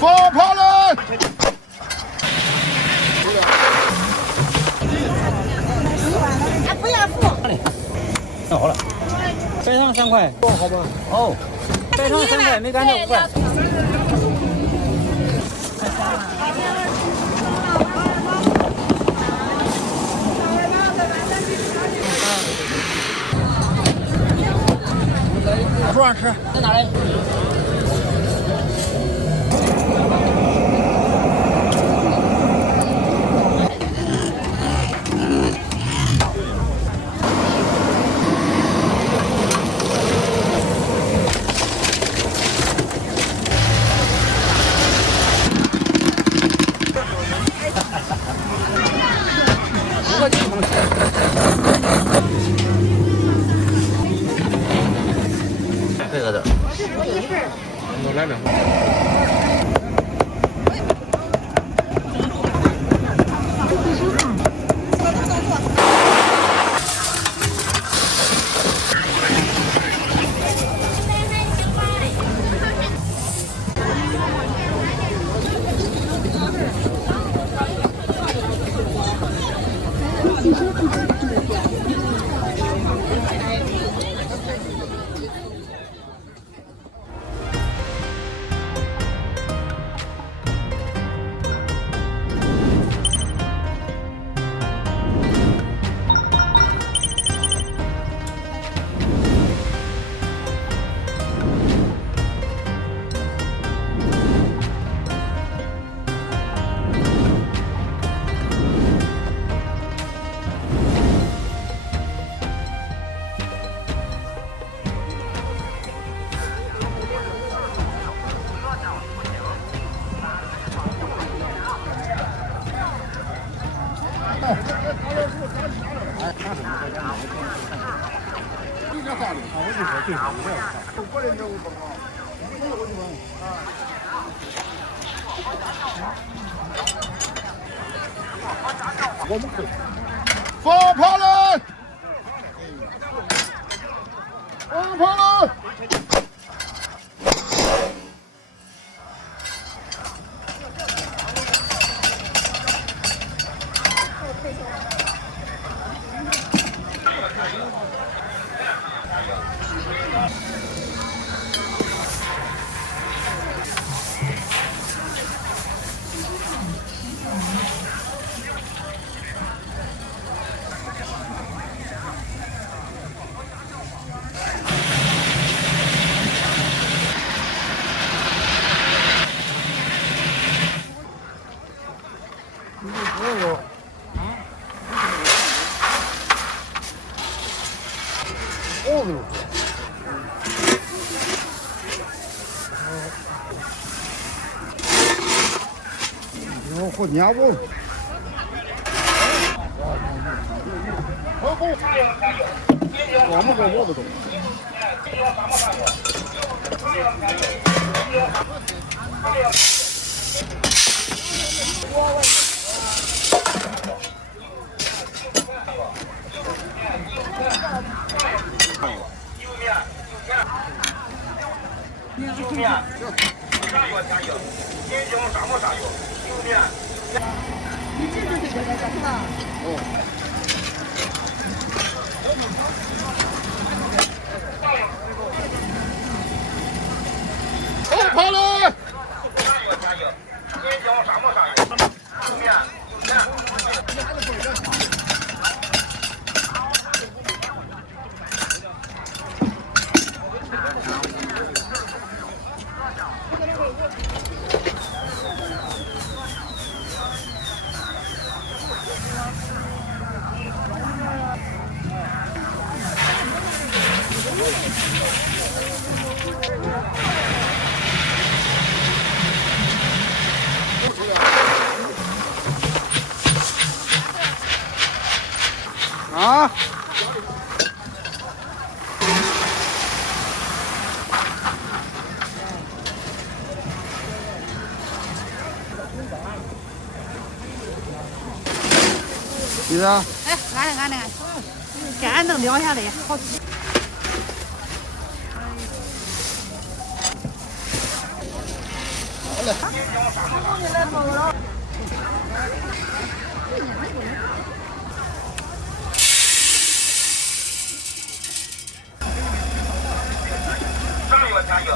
放炮了！哎，不要付。那好了，白糖3块，好吧？哦，白糖3块，没干掉5块。桌上吃，在哪里？这个的，我来2份。我们可以放炮了！放炮了！我娘不。我们给我的都。油面，加油加油，新疆沙漠沙油，油面。你这就是这个是吧？放炮了！加油加油，新疆沙漠沙油，油面，啊！你呢？哎，俺的，给俺能撂下来，好。加油加油！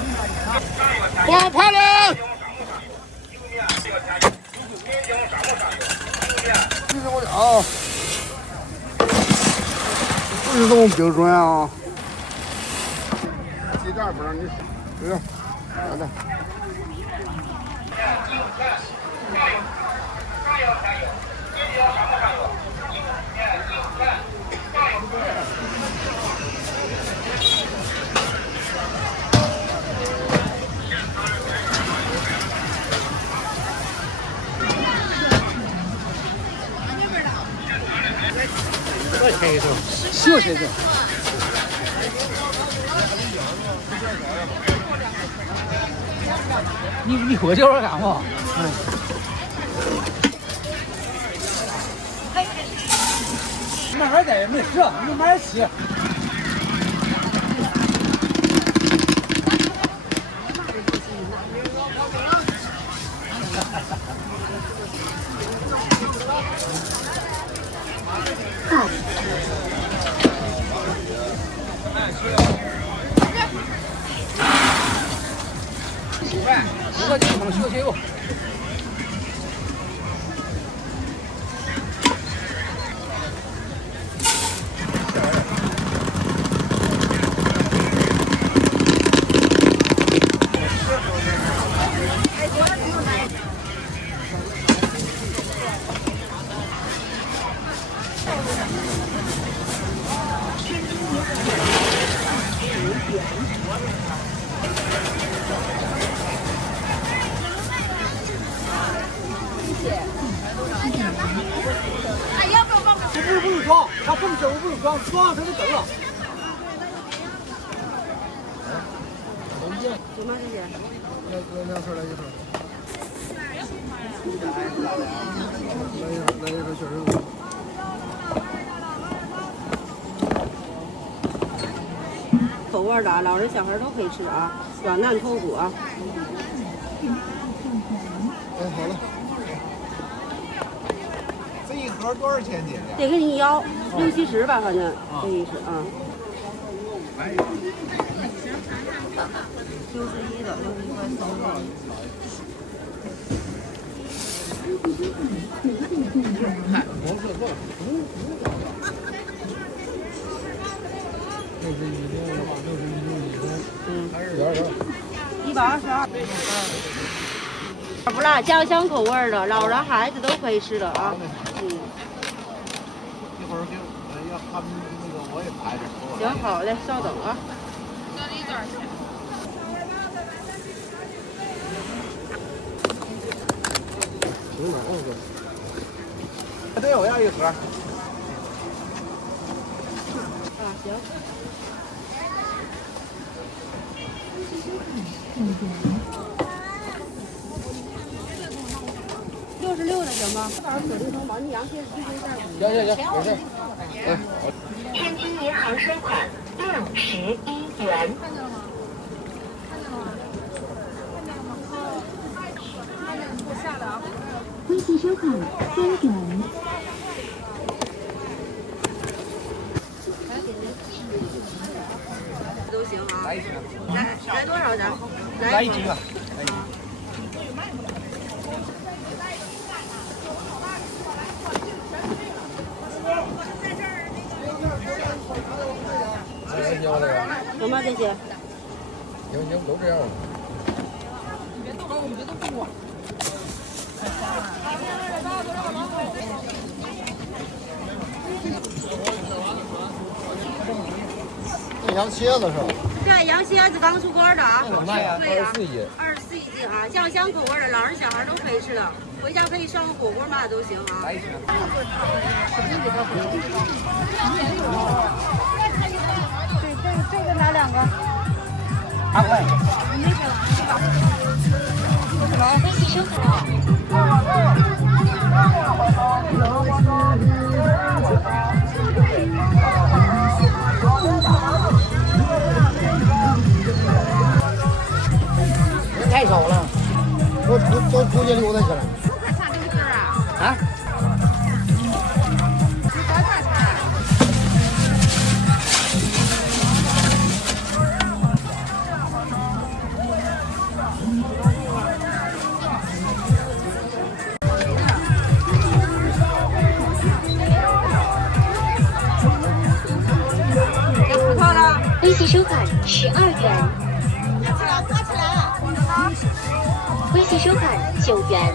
加油加油！往跑了。啊，不是这么标准啊！鸡蛋不让你，这个，来的。小车子。你喝酒干嘛？慢慢带没事，你慢慢骑。5个地方学学哟。不用装，他这么整不用装，装上他就整了。多长时间？2份来1份。来一个小人物。口味的，老人小孩都可以吃啊，软烂透骨啊。好了。这一盒多少钱，姐姐？得给你要60、70吧，反正这意思啊。61的，61块3个。122。不辣，酱香口味的，老人孩子都可以吃的啊。一会儿给要他们那个我也拍着。行，好嘞，稍等啊。对，我要一盒。啊，行。66的行吗？到时候可定成保，你羊蝎子行，有事。天津银行收款61元。微信收款3元。都行啊。来一斤。来多少张？来1斤吧。有吗？这些？行，都这样了。这羊蝎子是吧？对，羊蝎子刚出锅的啊。怎么卖呀？24一斤。24一斤啊，酱香口味的，老人小孩都可以吃的，回家可以涮个火锅嘛都行啊。来一斤。这个拿2个。8块。微信收款。太少了。我12元。微信收款9元。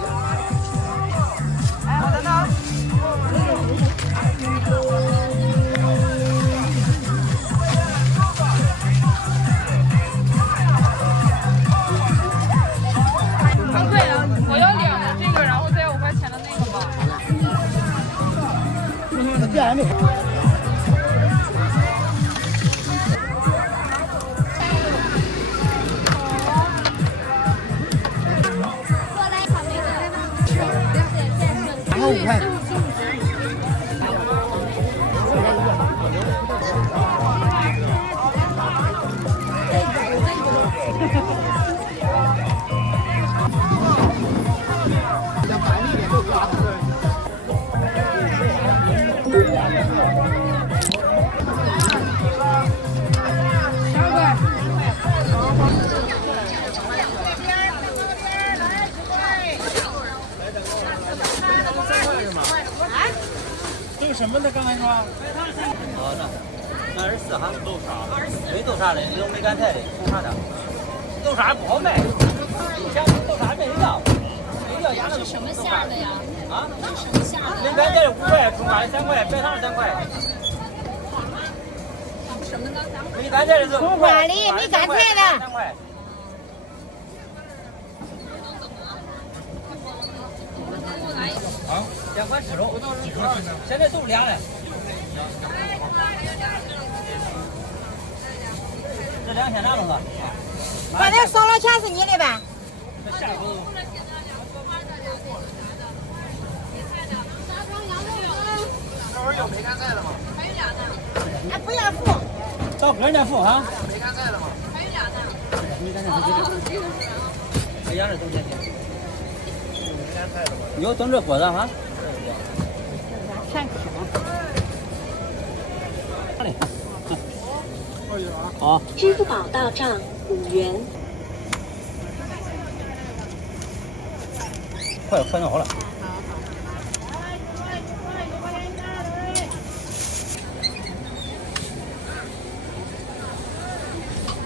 对啊，我要2个这个，然后再5块钱的那个吧。这还没。然后5块。这个什么的？刚才说？哦，那24哈，豆沙，没豆沙的，有梅干菜的，红茶的。豆沙不好卖，像豆沙没料，没料压的。是什么馅的呀？啊？什么馅的？梅干菜5块，葱花的3块，白糖的3块。什么的？梅干菜的是5块，梅干菜的3块。啊，2块10喽，现在都凉了。这2天哪弄的？刚才烧了全是你的吧？这下头。这会儿有梅干菜了吗？还有2呢。哎，不要付。到哥家付哈。梅干菜了吗？还有2呢。梅干菜是这个。这样的东西。梅干菜了吗？有等着锅子哈。全吃。哪里？好。支付宝到账5元。快弄好了。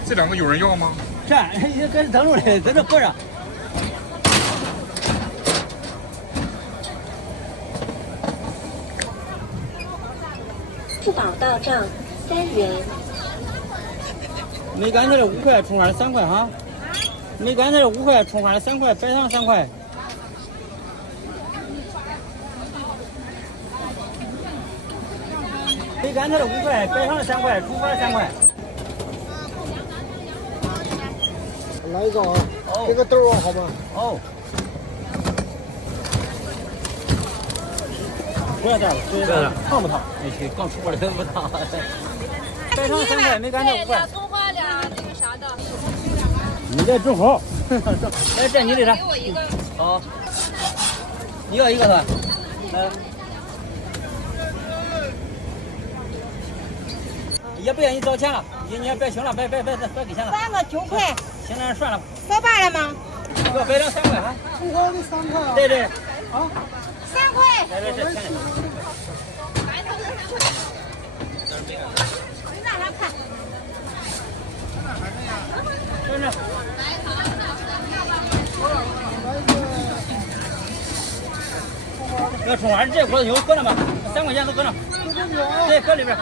这2个有人要吗？这已经开始登录了，在这搁着。支付宝到账3元。梅干菜的5块，葱花的3块哈。梅干菜的5块，葱花的3块，白糖3块。梅干菜的5块，白糖的3块，葱花的3块。来一个啊！这个豆好吗？哦。不要这样，不要这样，烫不烫？刚出锅的不烫。白糖3块，梅干菜5块。葱花俩那个啥的。你这正好。来，这你的啥？给我一个。好。你要一个是吧？来。也不愿意找钱了，你也别行了，别给钱了。3个9块。行了，算了。烧罢了吗？要白糖3块哈。葱花的3块啊。对对。啊3块。来，这钱。你拿上看。真是。那葱花这锅子有搁那吗？3块钱都搁那。对，搁里边。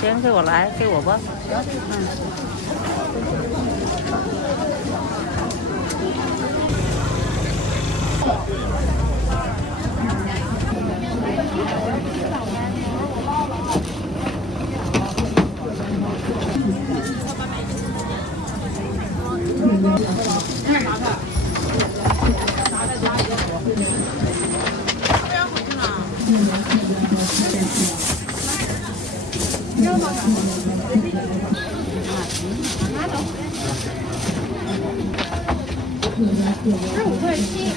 先给我来，给我吧。15.7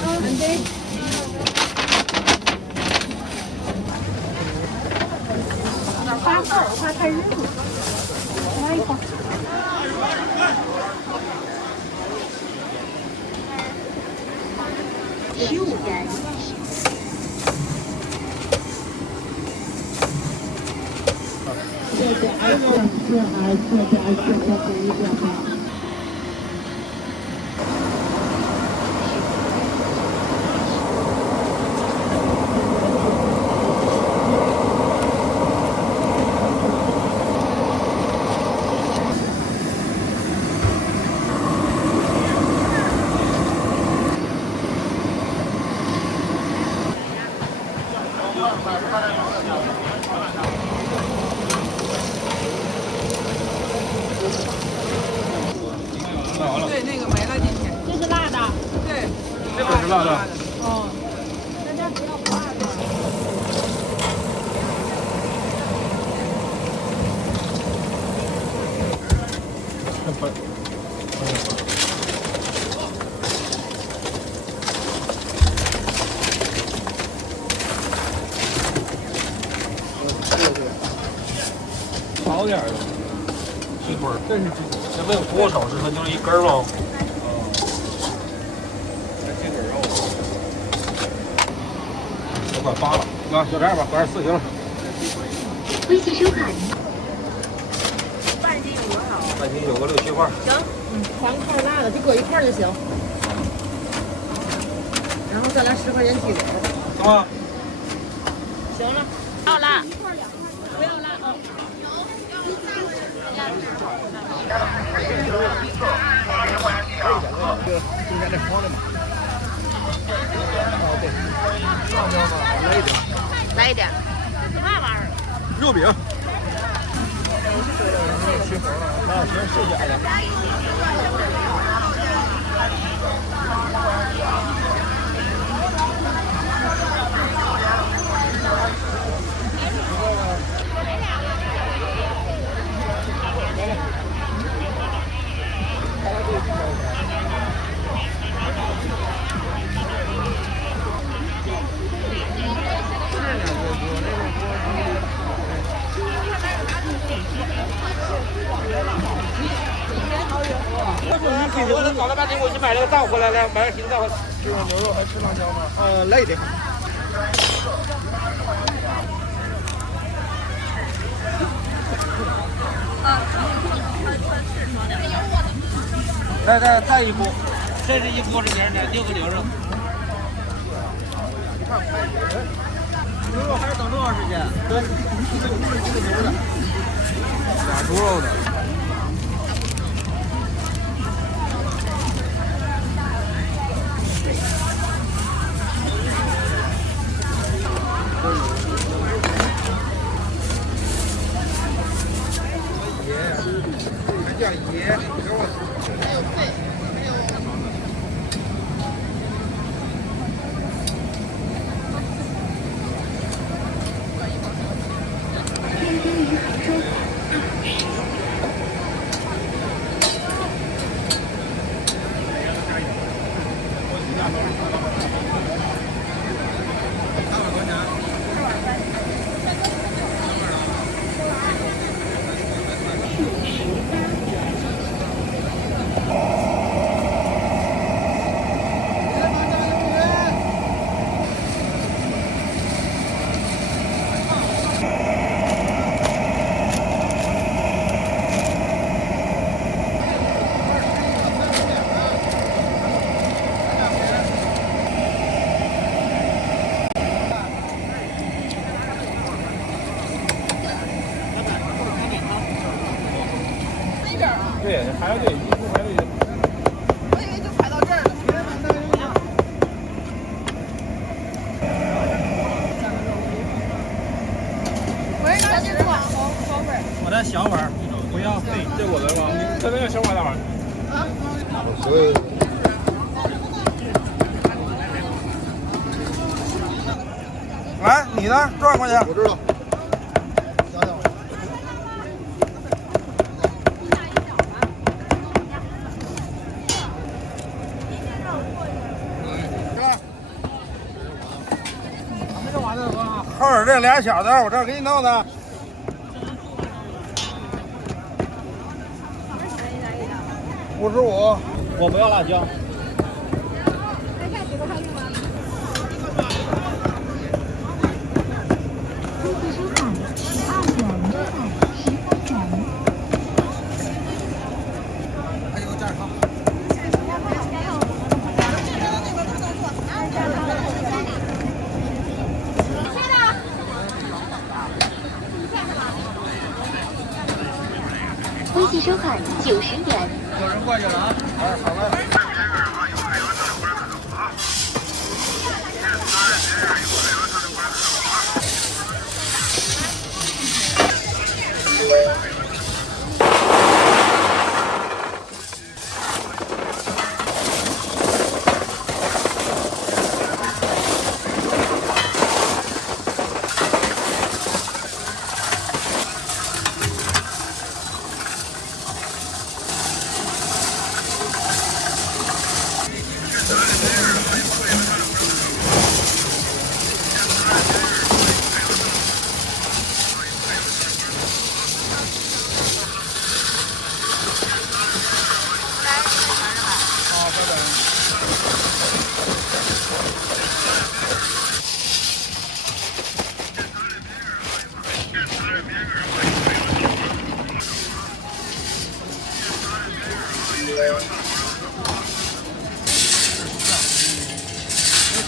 啊，对。8份，我怕太热。来一包。15元。对，那个没了，今天。这是辣的。对，这个是辣的。哦。大家不要不辣的。少点的鸡腿，这是鸡腿。这没有多少是它就是一根儿吗？这鸡腿肉都快发了，啊，就这样吧，24行了。微信收款。半斤有多少？半斤有个6、7块。行，3块辣的就搁一块就行。然后再来10块钱鸡腿。行吗？行了，不要辣，不要辣啊。中间那黄的嘛。来一点。这是嘛玩意儿？肉饼。啊，行，谢谢啊。我这搞了半天，我去买了个蛋回来了，买了新蛋。这种牛肉还吃辣椒吗？来一点。再一锅，这是一锅是6个牛肉。牛肉还是等多长时间？对，一个牛的，2猪肉的。还叫爷，给我。还有肺，还有。天津银行收款。对，排队，一直排队。我以为就排到这儿了。我是拿这碗小碗。我的小碗不要费。这我的吗？你可能要小碗大碗。啊。所以。来，你呢？多少块钱？我知道。想想。这俩小的，我这给你弄的。55，我不要辣椒。微信收款12元13元。还有这儿放。微信收款90元。有人过去了啊！好了。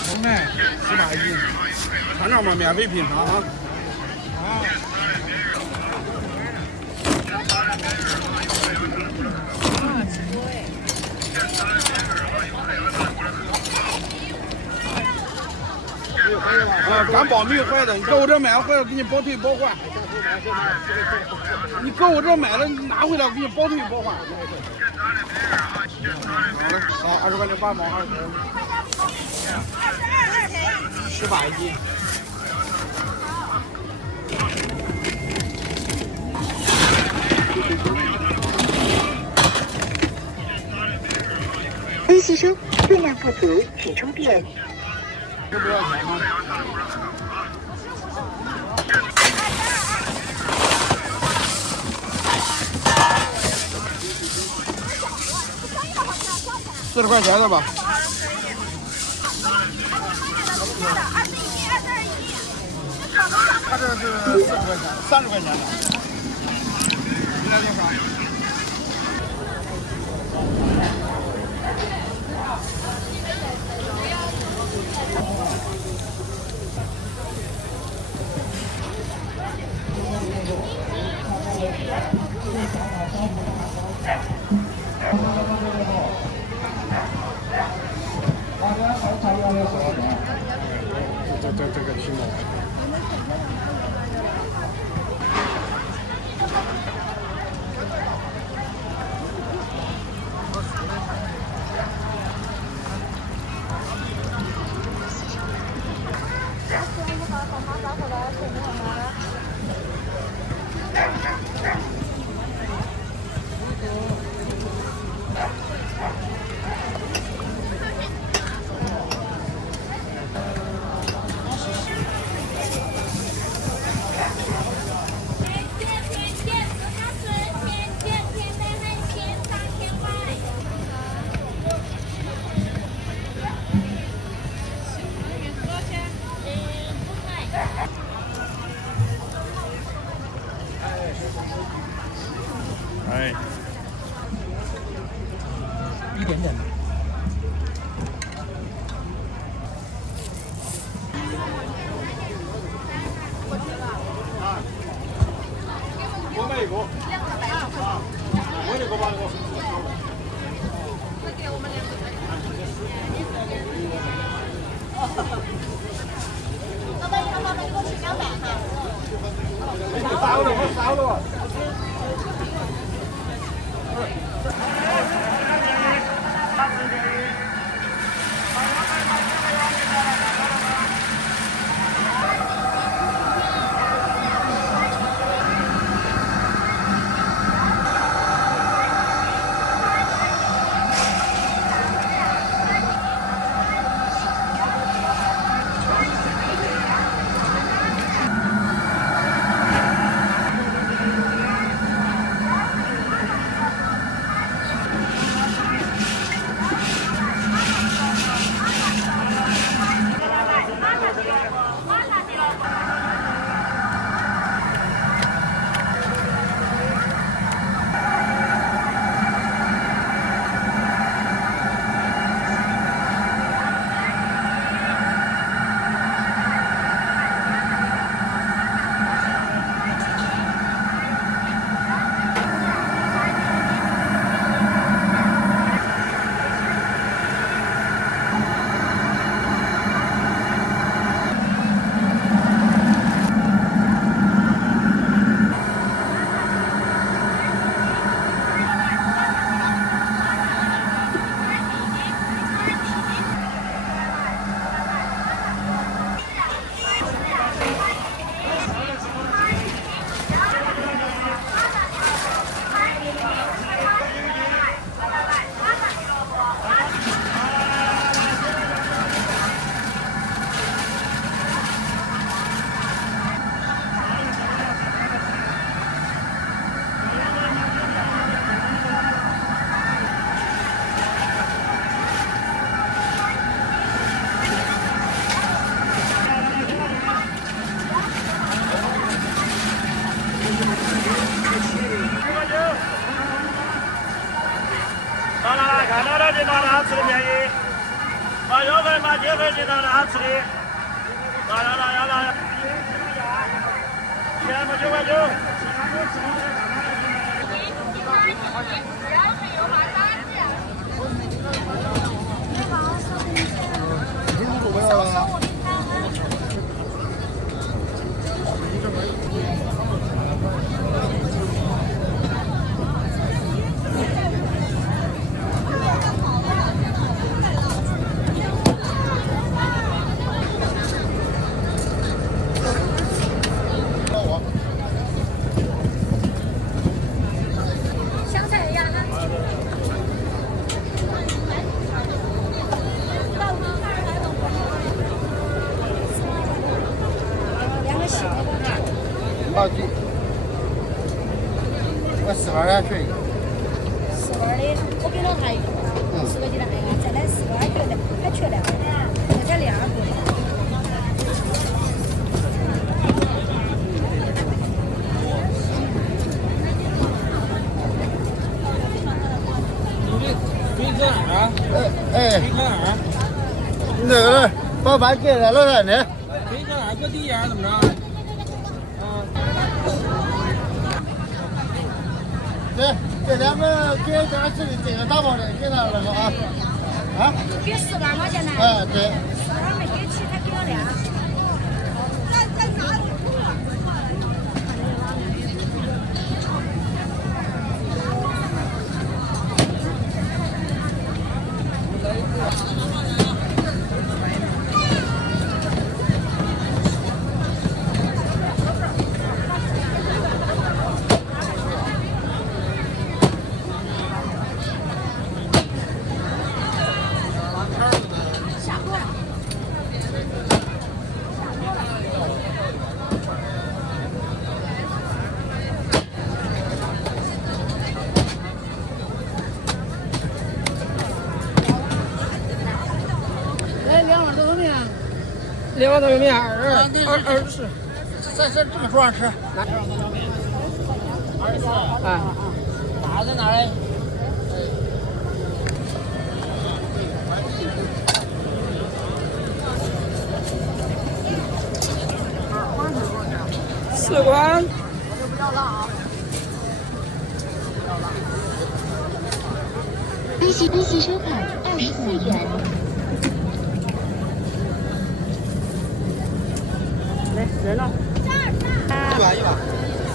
红麦18斤，尝尝吧，免费品尝啊！敢保密坏的，你搁我这买了坏了，给你包退包换。你搁我这买了，你拿回来我给你包退包换。好，20块钱8毛20，18一斤。微信收，电量不足，请充电。这不要钱吗？40块钱的吧。他这是40块钱，30块钱的。你来多少？这个皮毛。哎，一点点的。我买一个。我这个吧，再给我们2个。老板，你给我吃2袋哈。烧了，我烧了。的到哪吃的便宜？马腰粉、马结粉的到哪吃的？来，全部9块9。香菜鸭呢？两个细的。老几？我4碗的缺一个。4碗的，我给了他一个，10个鸡蛋，哎呀，再来4个，还缺2个，再2个。哎，那个把饭给了老太太。这个2个底呀，怎么着？这2个给这儿吃的，这个打包的给他那个啊。啊？给4碗嘛，现在。哎，对。4碗没给齐，他给了2。2碗多少面？20。这个桌上吃。24。啊。哪在哪儿嘞？4罐。利息收款24元。来，10了。1碗。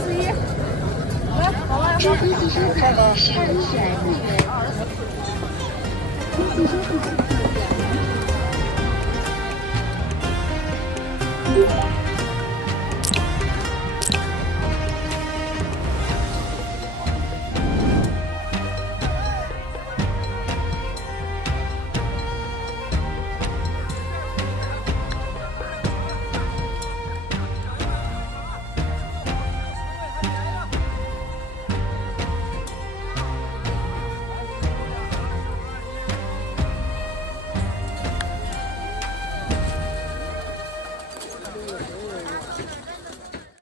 11。来，好了。这利息收款12元4元。利息收款4元。